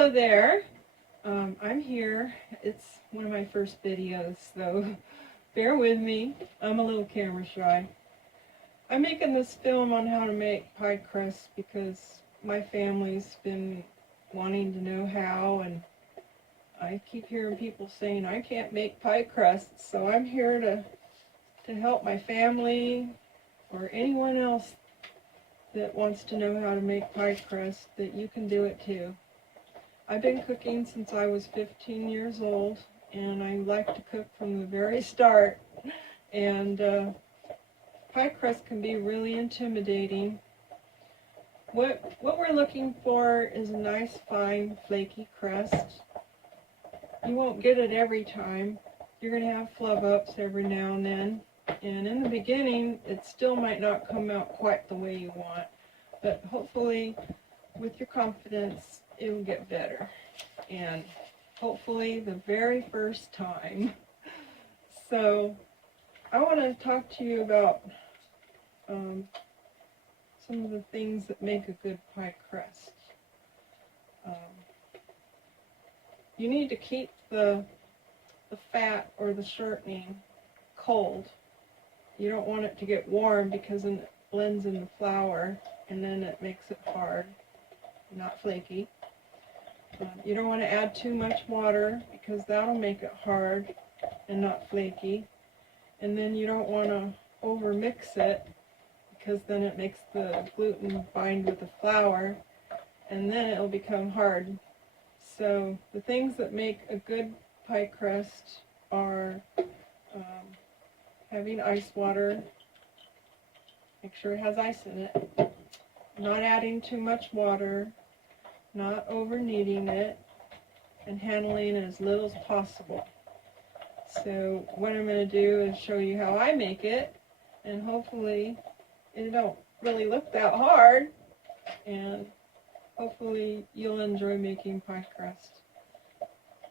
Hello there. I'm here. It's one of my first videos, so bear with me. I'm a little camera shy. I'm making this film on how to make pie crust because my family's been wanting to know how, and I keep hearing people saying I can't make pie crust, so I'm here to help my family or anyone else that wants to know how to make pie crust, that you can do it too. I've been cooking since I was 15 years old, and I like to cook from the very start. And pie crust can be really intimidating. What we're looking for is a nice, fine, flaky crust. You won't get it every time. You're going to have flub-ups every now and then. And in the beginning, it still might not come out quite the way you want. But hopefully, with your confidence, it will get better. And hopefully the very first time. So I want to talk to you about some of the things that make a good pie crust. You need to keep the fat or the shortening cold. You don't want it to get warm because then it blends in the flour and then it makes it hard, not flaky. You don't want to add too much water because that'll make it hard and not flaky. And then you don't want to over mix it because then it makes the gluten bind with the flour and then it'll become hard. So the things that make a good pie crust are having ice water. Make sure it has ice in it. Not adding too much water. Not over kneading it, and handling it as little as possible. So what I'm going to do is show you how I make it, and hopefully it don't really look that hard, and hopefully you'll enjoy making pie crust.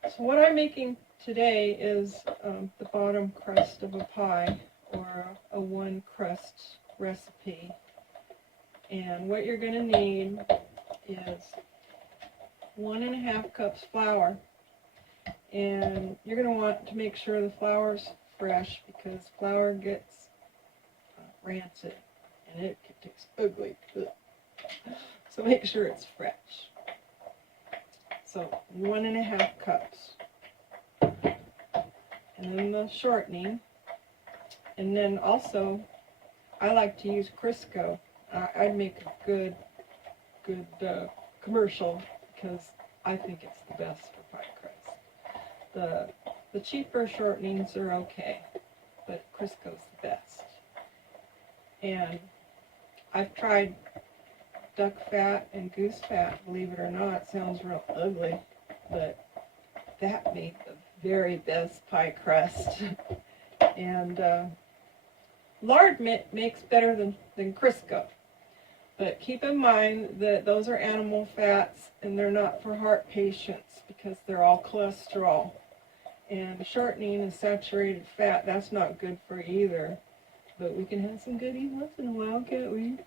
So what I'm making today is the bottom crust of a pie, or a one crust recipe. And what you're going to need is 1.5 cups flour, and you're going to want to make sure the flour's fresh because flour gets rancid and it tastes ugly. So make sure it's fresh. So 1.5 cups, and then the shortening, and then also I like to use Crisco. I'd make a good commercial, because I think it's the best for pie crust. The cheaper shortenings are okay, but Crisco's the best. And I've tried duck fat and goose fat, believe it or not. It sounds real ugly, but that made the very best pie crust. And lard makes better than Crisco. But keep in mind that those are animal fats and they're not for heart patients because they're all cholesterol. And shortening is saturated fat. That's not good for you either. But we can have some goodies once in a while, can't we?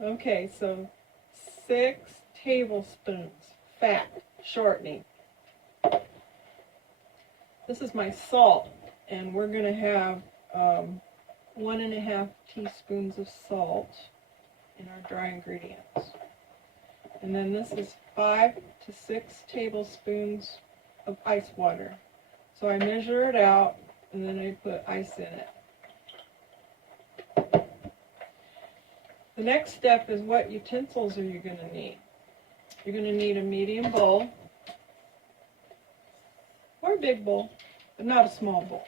Okay, so 6 tablespoons fat shortening. This is my salt, and we're going to have 1.5 teaspoons of salt in our dry ingredients. And then this is 5 to 6 tablespoons of ice water. So I measure it out and then I put ice in it. The next step is what utensils are you going to need. You're going to need a medium bowl or a big bowl, but not a small bowl.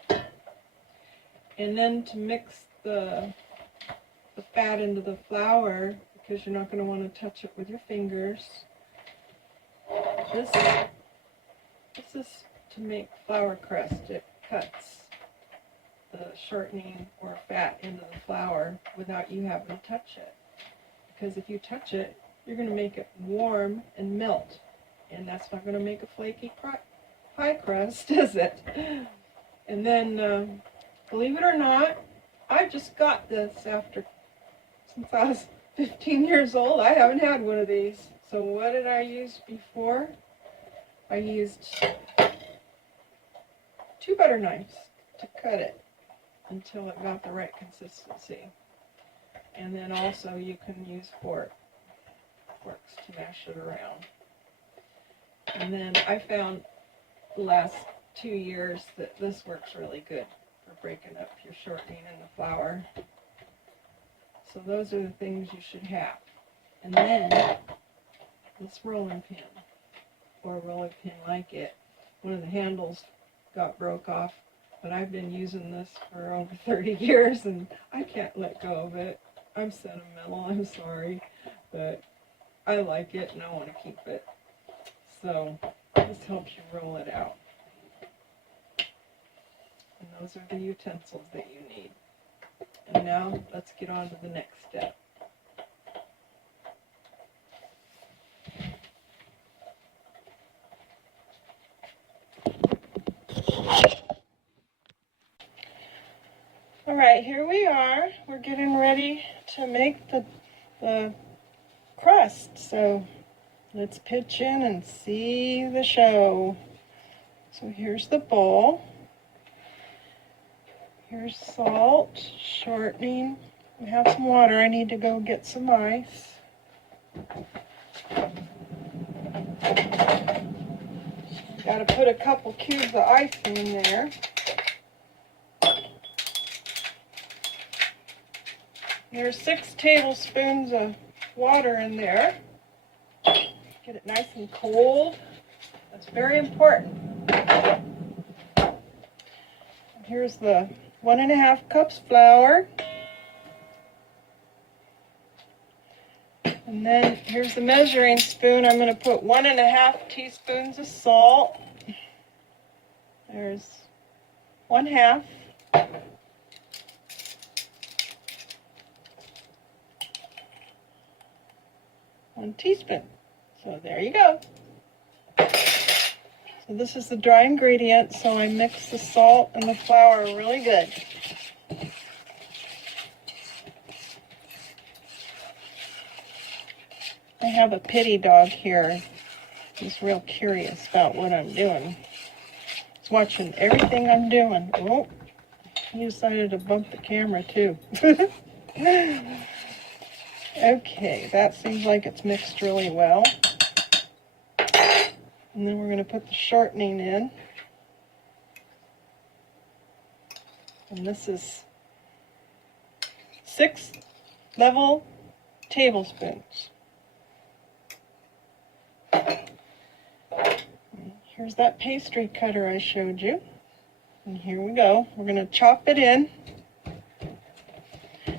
And then to mix the fat into the flour, because you're not going to want to touch it with your fingers. This is to make flour crust. It cuts the shortening or fat into the flour without you having to touch it. Because if you touch it, you're going to make it warm and melt. And that's not going to make a flaky pie crust, is it? And then, believe it or not, I just got this since I was 15 years old. I haven't had one of these. So what did I use before? I used 2 butter knives to cut it until it got the right consistency. And then also you can use forks to mash it around. And then I found the last 2 years that this works really good for breaking up your shortening in the flour. So those are the things you should have. And then this rolling pin, or rolling pin like it. One of the handles got broke off, but I've been using this for over 30 years and I can't let go of it. I'm sentimental, I'm sorry, but I like it and I want to keep it. So this helps you roll it out. And those are the utensils that you need. And now let's get on to the next step. All right, here we are. We're getting ready to make the crust. So let's pitch in and see the show. So here's the bowl. Here's salt, shortening. We have some water. I need to go get some ice. Got to put a couple cubes of ice in there. There's 6 tablespoons of water in there. Get it nice and cold. That's very important. Here's the 1½ cups flour. And then here's the measuring spoon. I'm going to put 1½ teaspoons of salt. There's 1/2. 1 teaspoon. So there you go. So this is the dry ingredient, so I mix the salt and the flour really good. I have a pity dog here. He's real curious about what I'm doing. He's watching everything I'm doing. Oh, he decided to bump the camera too. Okay, that seems like it's mixed really well. And then we're going to put the shortening in. And this is 6 level tablespoons. Here's that pastry cutter I showed you. And here we go. We're going to chop it in.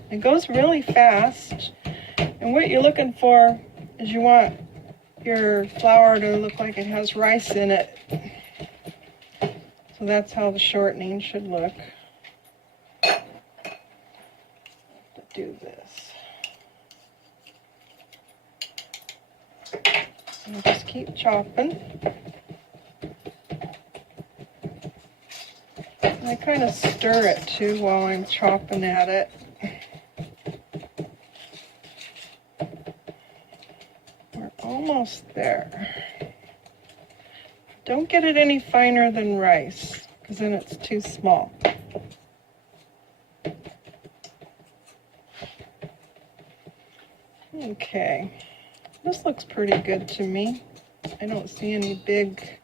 It goes really fast. And what you're looking for is you want your flour to look like it has rice in it. So that's how the shortening should look. I have to do this. And just keep chopping. And I kind of stir it too while I'm chopping at it. Almost there. Don't get it any finer than rice, because then it's too small. Okay, this looks pretty good to me. I don't see any big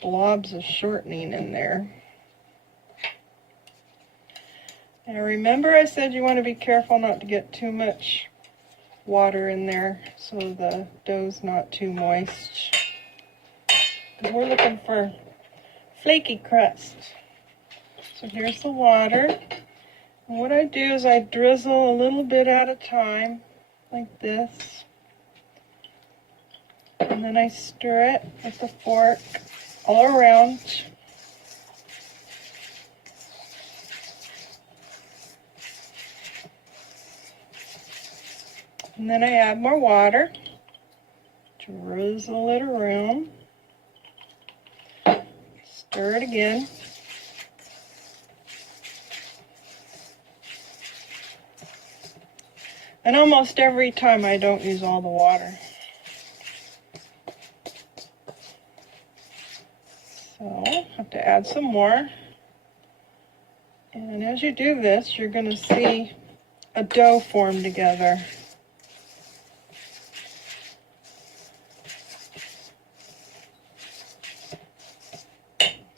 blobs of shortening in there. Now remember I said you want to be careful not to get too much water in there so the dough's not too moist. We're looking for flaky crust. So here's the water. And what I do is I drizzle a little bit at a time, like this. And then I stir it with a fork all around. And then I add more water, drizzle it around, stir it again. And almost every time I don't use all the water. to add some more. And as you do this, you're going to see a dough form together.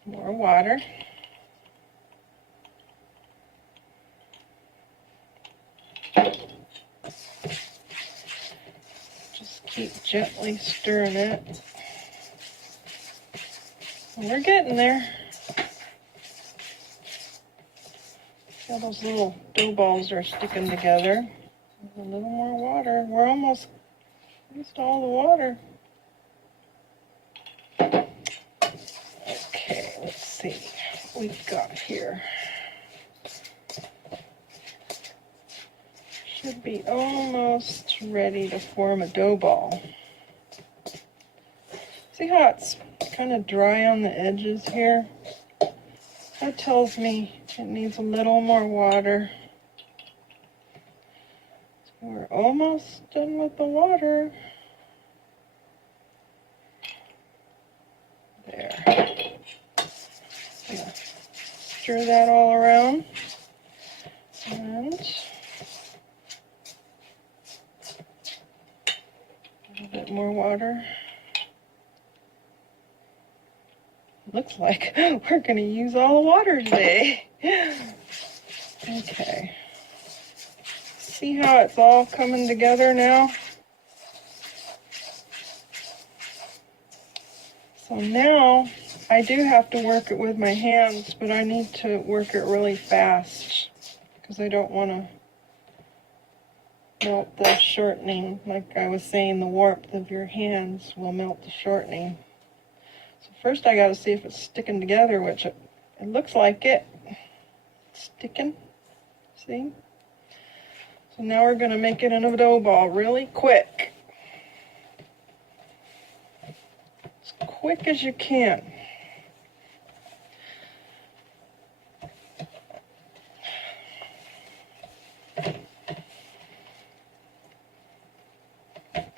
More water. Just keep gently stirring it. And we're getting there. All those little dough balls are sticking together. A little more water. We're almost used all the water. Okay, let's see what we've got here. Should be almost ready to form a dough ball. See how it's kind of dry on the edges here? That tells me it needs a little more water. So we're almost done with the water. There. Yeah. Stir that all around. And a little bit more water. Looks like we're going to use all the water today. Okay. See how it's all coming together now? So now I do have to work it with my hands, but I need to work it really fast because I don't want to melt the shortening. Like I was saying, the warmth of your hands will melt the shortening. So first I got to see if it's sticking together, which it looks like it's sticking. See? So now we're going to make it in a dough ball really quick. As quick as you can.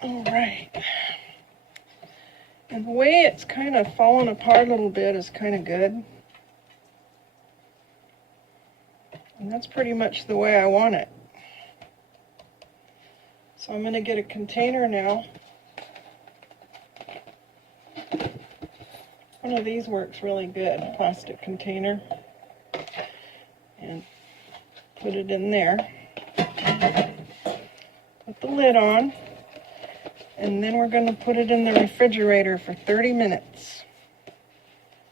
All right. And the way it's kind of fallen apart a little bit is kind of good. And that's pretty much the way I want it. So I'm going to get a container now. One of these works really good, a plastic container. And put it in there. Put the lid on. And then we're going to put it in the refrigerator for 30 minutes.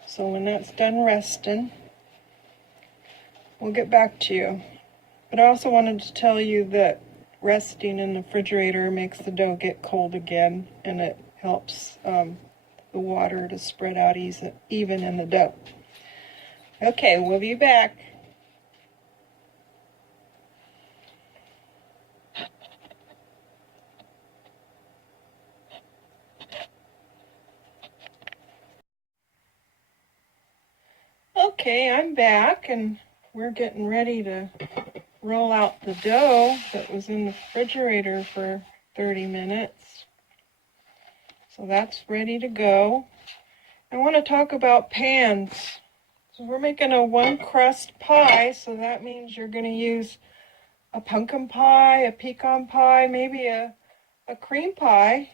So when that's done resting, we'll get back to you. But I also wanted to tell you that resting in the refrigerator makes the dough get cold again, and it helps the water to spread out even in the dough. Okay, we'll be back. Okay, I'm back, and we're getting ready to roll out the dough that was in the refrigerator for 30 minutes. So that's ready to go. I want to talk about pans. So we're making a one crust pie, so that means you're going to use a pumpkin pie, a pecan pie, maybe a cream pie,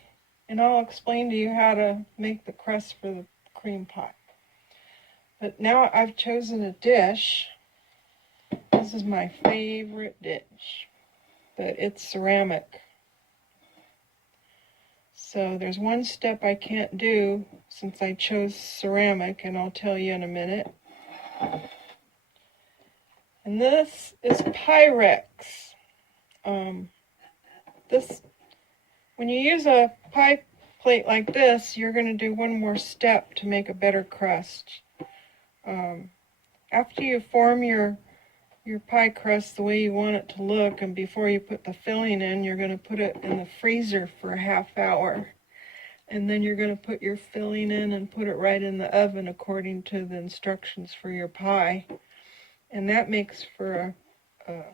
and I'll explain to you how to make the crust for the cream pie. But now I've chosen a dish. This is my favorite dish, but it's ceramic. So there's one step I can't do since I chose ceramic, and I'll tell you in a minute. And this is Pyrex. When you use a pie plate like this, you're going to do one more step to make a better crust. After you form your pie crust the way you want it to look, and before you put the filling in, you're going to put it in the freezer for a half hour. And then you're going to put your filling in and put it right in the oven according to the instructions for your pie. And that makes for a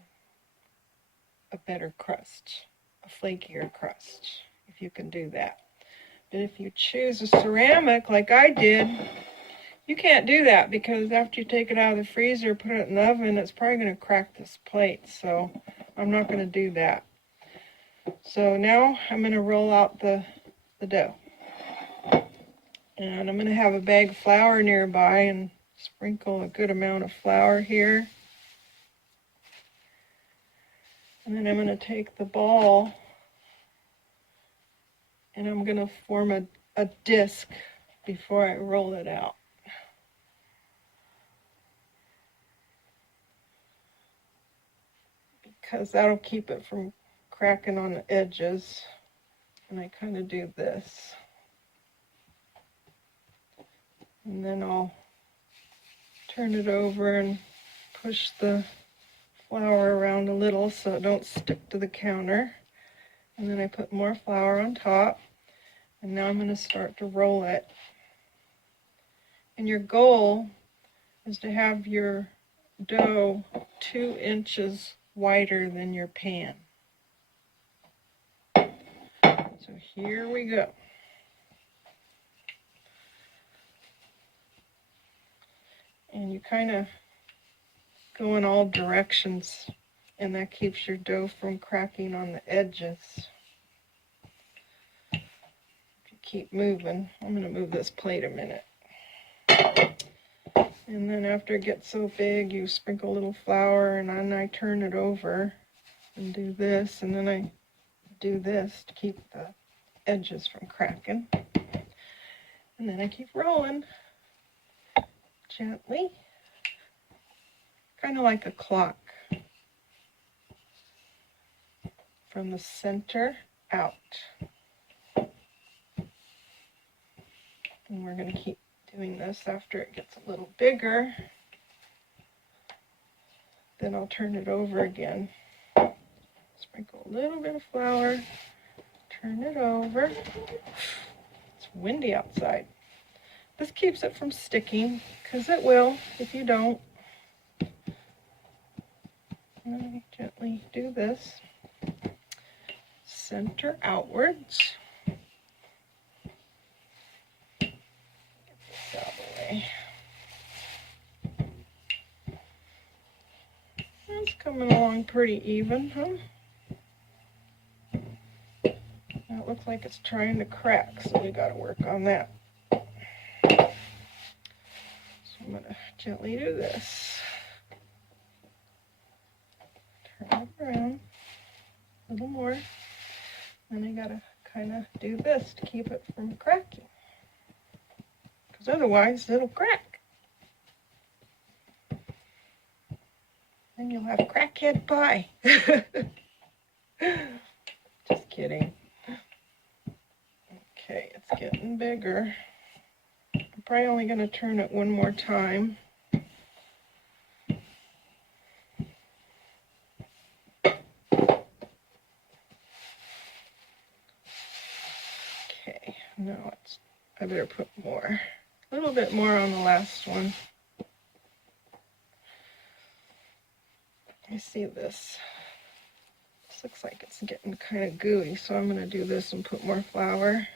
better crust, a flakier crust, if you can do that. But if you choose a ceramic like I did, You can't do that because after you take it out of the freezer, put it in the oven, it's probably going to crack this plate. So I'm not going to do that. So now I'm going to roll out the dough. And I'm going to have a bag of flour nearby and sprinkle a good amount of flour here. And then I'm going to take the ball and I'm going to form a disc before I roll it out. Because that'll keep it from cracking on the edges. And I kind of do this. And then I'll turn it over and push the flour around a little so it don't stick to the counter. And then I put more flour on top. And now I'm going to start to roll it. And your goal is to have your dough 2 inches wider than your pan. So here we go. And you kind of go in all directions, and that keeps your dough from cracking on the edges. If you keep moving, I'm going to move this plate a minute. And then after it gets so big, you sprinkle a little flour, and then I turn it over and do this, and then I do this to keep the edges from cracking. And then I keep rolling gently, kind of like a clock, from the center out. And we're going to keep doing this after it gets a little bigger. Then I'll turn it over again. Sprinkle a little bit of flour, turn it over. It's windy outside. This keeps it from sticking, because it will if you don't. And then I gently do this. Center outwards. Get this out of the way. It's coming along pretty even, huh? Now it looks like it's trying to crack, so we got to work on that. So I'm going to gently do this. Turn it around a little more. Then I got to kind of do this to keep it from cracking, because otherwise it'll crack. Then you'll have crackhead pie. Just kidding. Okay, it's getting bigger. I'm probably only going to turn it one more time. Okay, now I better put more. A little bit more on the last one. You see this? This looks like it's getting kind of gooey, so I'm going to do this and put more flour.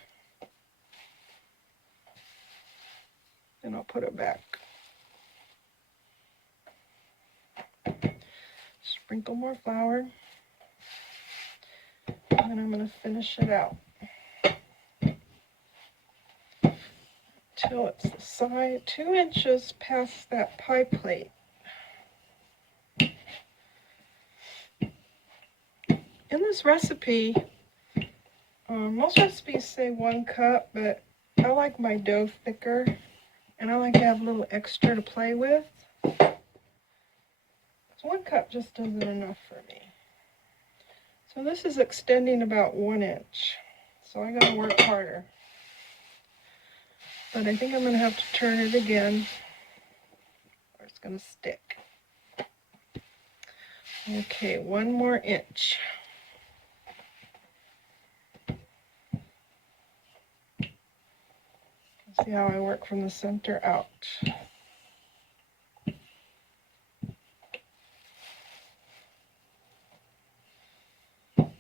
Then I'll put it back. Sprinkle more flour. And then I'm going to finish it out till it's the side 2 inches past that pie plate. In this recipe, most recipes say 1 cup, but I like my dough thicker, and I like to have a little extra to play with. So 1 cup just isn't enough for me. So this is extending about 1 inch, so I gotta work harder. But I think I'm gonna have to turn it again, or it's gonna stick. Okay, 1 more inch. See how I work from the center out. I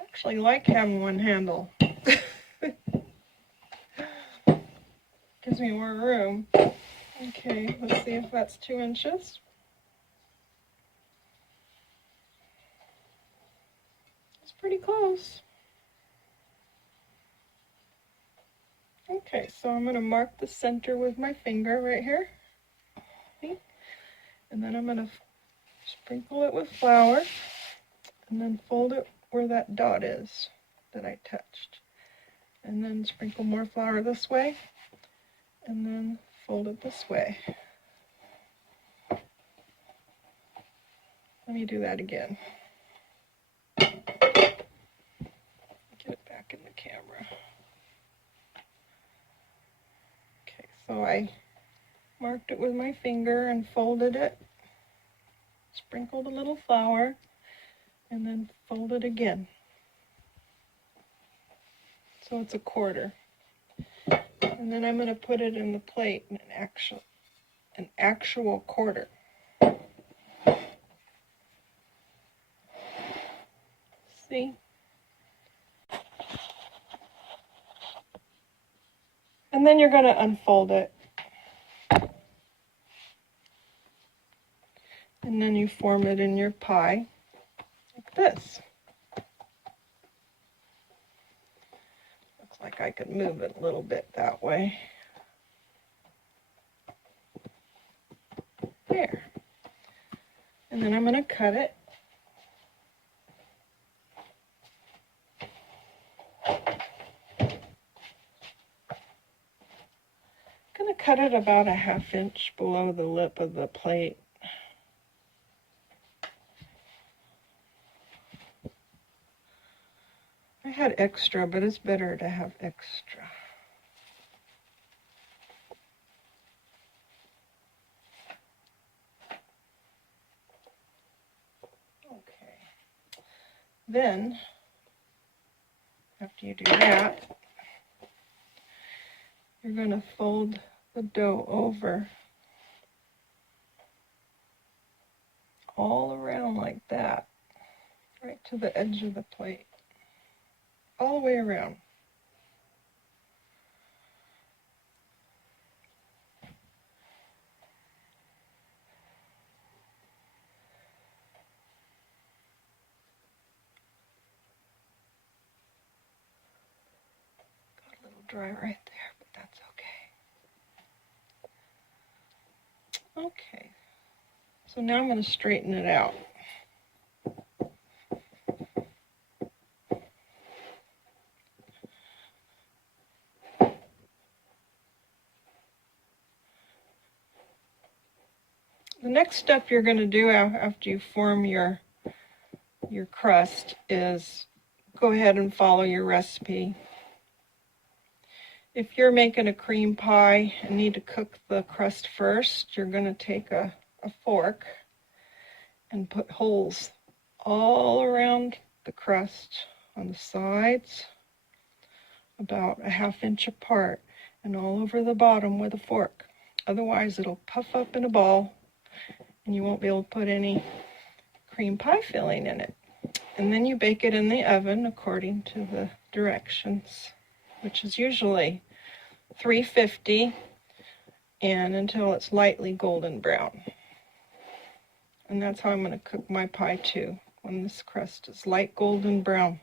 actually like having one handle. gives me more room. Okay, let's see if that's 2 inches. It's pretty close. Okay, so I'm going to mark the center with my finger right here. See? And then I'm going to sprinkle it with flour and then fold it where that dot is that I touched. And then sprinkle more flour this way and then fold it this way. Let me do that again. Get it back in the camera. Okay, so I marked it with my finger and folded it, sprinkled a little flour, and then fold it again. So it's a quarter. And then I'm going to put it in the plate in an actual quarter. See? And then you're going to unfold it. And then you form it in your pie like this. Looks like I could move it a little bit that way. There. And then I'm going to cut it. I'm going to cut it about a 1/2 inch below the lip of the plate. I had extra, but it's better to have extra. Okay. Then, after you do that, you're going to fold the dough over all around like that, right to the edge of the plate, all the way around. Got a little dry right there, but that's okay. Okay, so now I'm going to straighten it out. The next step you're going to do after you form your crust is go ahead and follow your recipe. If you're making a cream pie and need to cook the crust first, you're going to take a fork and put holes all around the crust on the sides, about a 1/2 inch apart, and all over the bottom with a fork. Otherwise, it'll puff up in a ball and you won't be able to put any cream pie filling in it. And then you bake it in the oven according to the directions, which is usually 350 and until it's lightly golden brown. And that's how I'm going to cook my pie too, when this crust is light golden brown.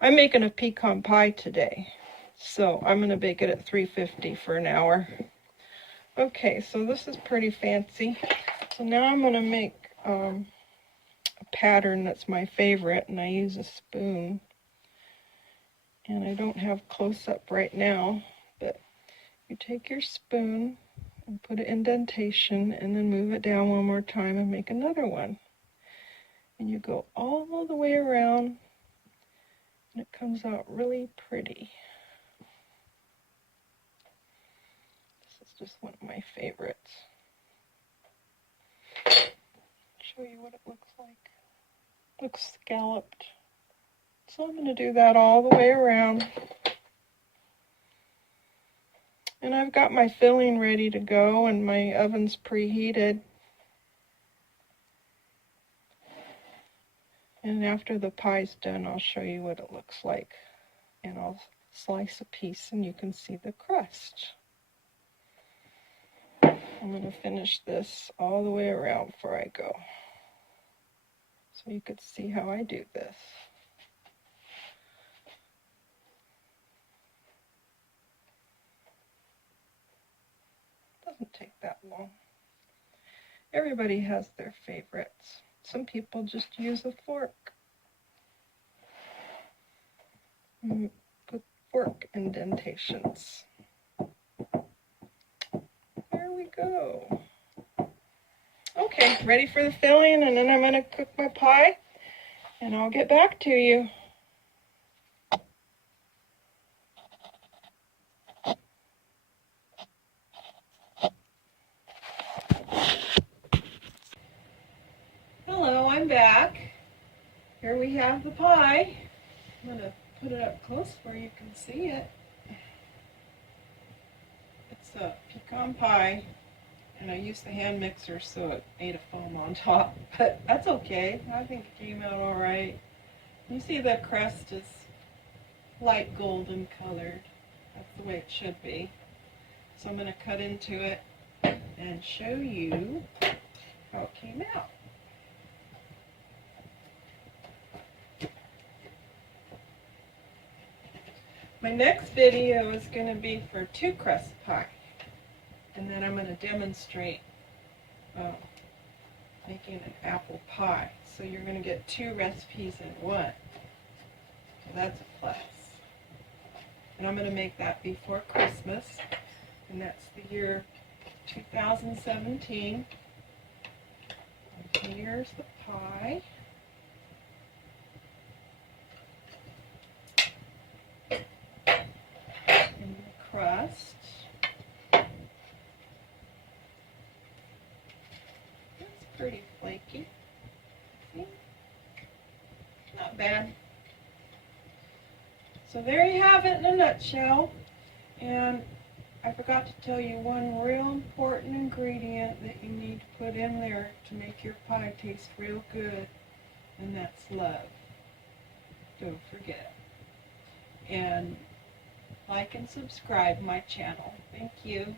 I'm making a pecan pie today, so I'm going to bake it at 350 for an hour. Okay, so this is pretty fancy. So now I'm going to make a pattern that's my favorite, and I use a spoon. And I don't have close-up right now, but you take your spoon and put an indentation and then move it down one more time and make another one. And you go all the way around and it comes out really pretty. This is just one of my favorites. Show you what it looks like. Looks scalloped. So I'm going to do that all the way around. And I've got my filling ready to go and my oven's preheated. And after the pie's done, I'll show you what it looks like. And I'll slice a piece and you can see the crust. I'm going to finish this all the way around before I go, so you could see how I do this. Doesn't take that long. Everybody has their favorites. Some people just use a fork. Put fork indentations. There we go. Okay, ready for the filling, and then I'm going to cook my pie, and I'll get back to you. Hello, I'm back. Here we have the pie. I'm going to put it up close where you can see it. It's a pecan pie, and I used the hand mixer so it made a foam on top, but that's okay. I think it came out all right. You see the crust is light golden colored. That's the way it should be. So I'm going to cut into it and show you how it came out. My next video is going to be for 2-crust pie, and then I'm going to demonstrate making an apple pie. So you're going to get 2 recipes in one. So that's a plus. And I'm going to make that before Christmas, and that's the year 2017. And here's the pie. And the crust. It's pretty flaky. See? Not bad. So there you have it in a nutshell. And I forgot to tell you one real important ingredient that you need to put in there to make your pie taste real good, and that's love. Don't forget. And like and subscribe my channel. Thank you.